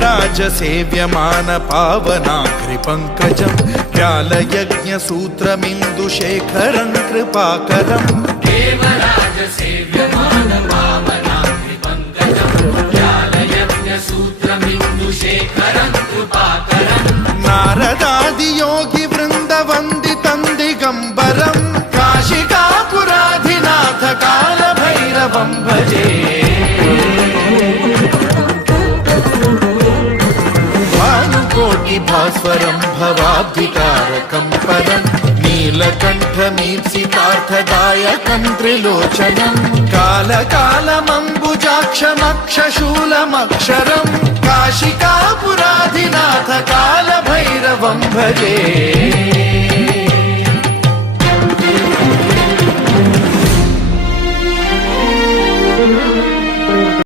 देवराज सेव्यमान पावनाग्रिपङ्कजं व्यालयज्ञसूत्रमिन्दुशेखरं कृपाकरं देवराज सेव्यमान पावनाग्रिपङ्कजं व्यालयज्ञसूत्रमिन्दुशेखरं कृपाकरं नारदादियोगि वृन्दवन्दितं दिगम्बरं काशिकापुराधिनाथ कालभैरवं भजे भास्वरं भवाब्धितारकं परं नीलकण्ठमीप्सितार्थदायकं त्रिलोचनं कालकालमम्बुजाक्षमक्षशूलमक्षरं काशिकापुराधिनाथ कालभैरवं भजे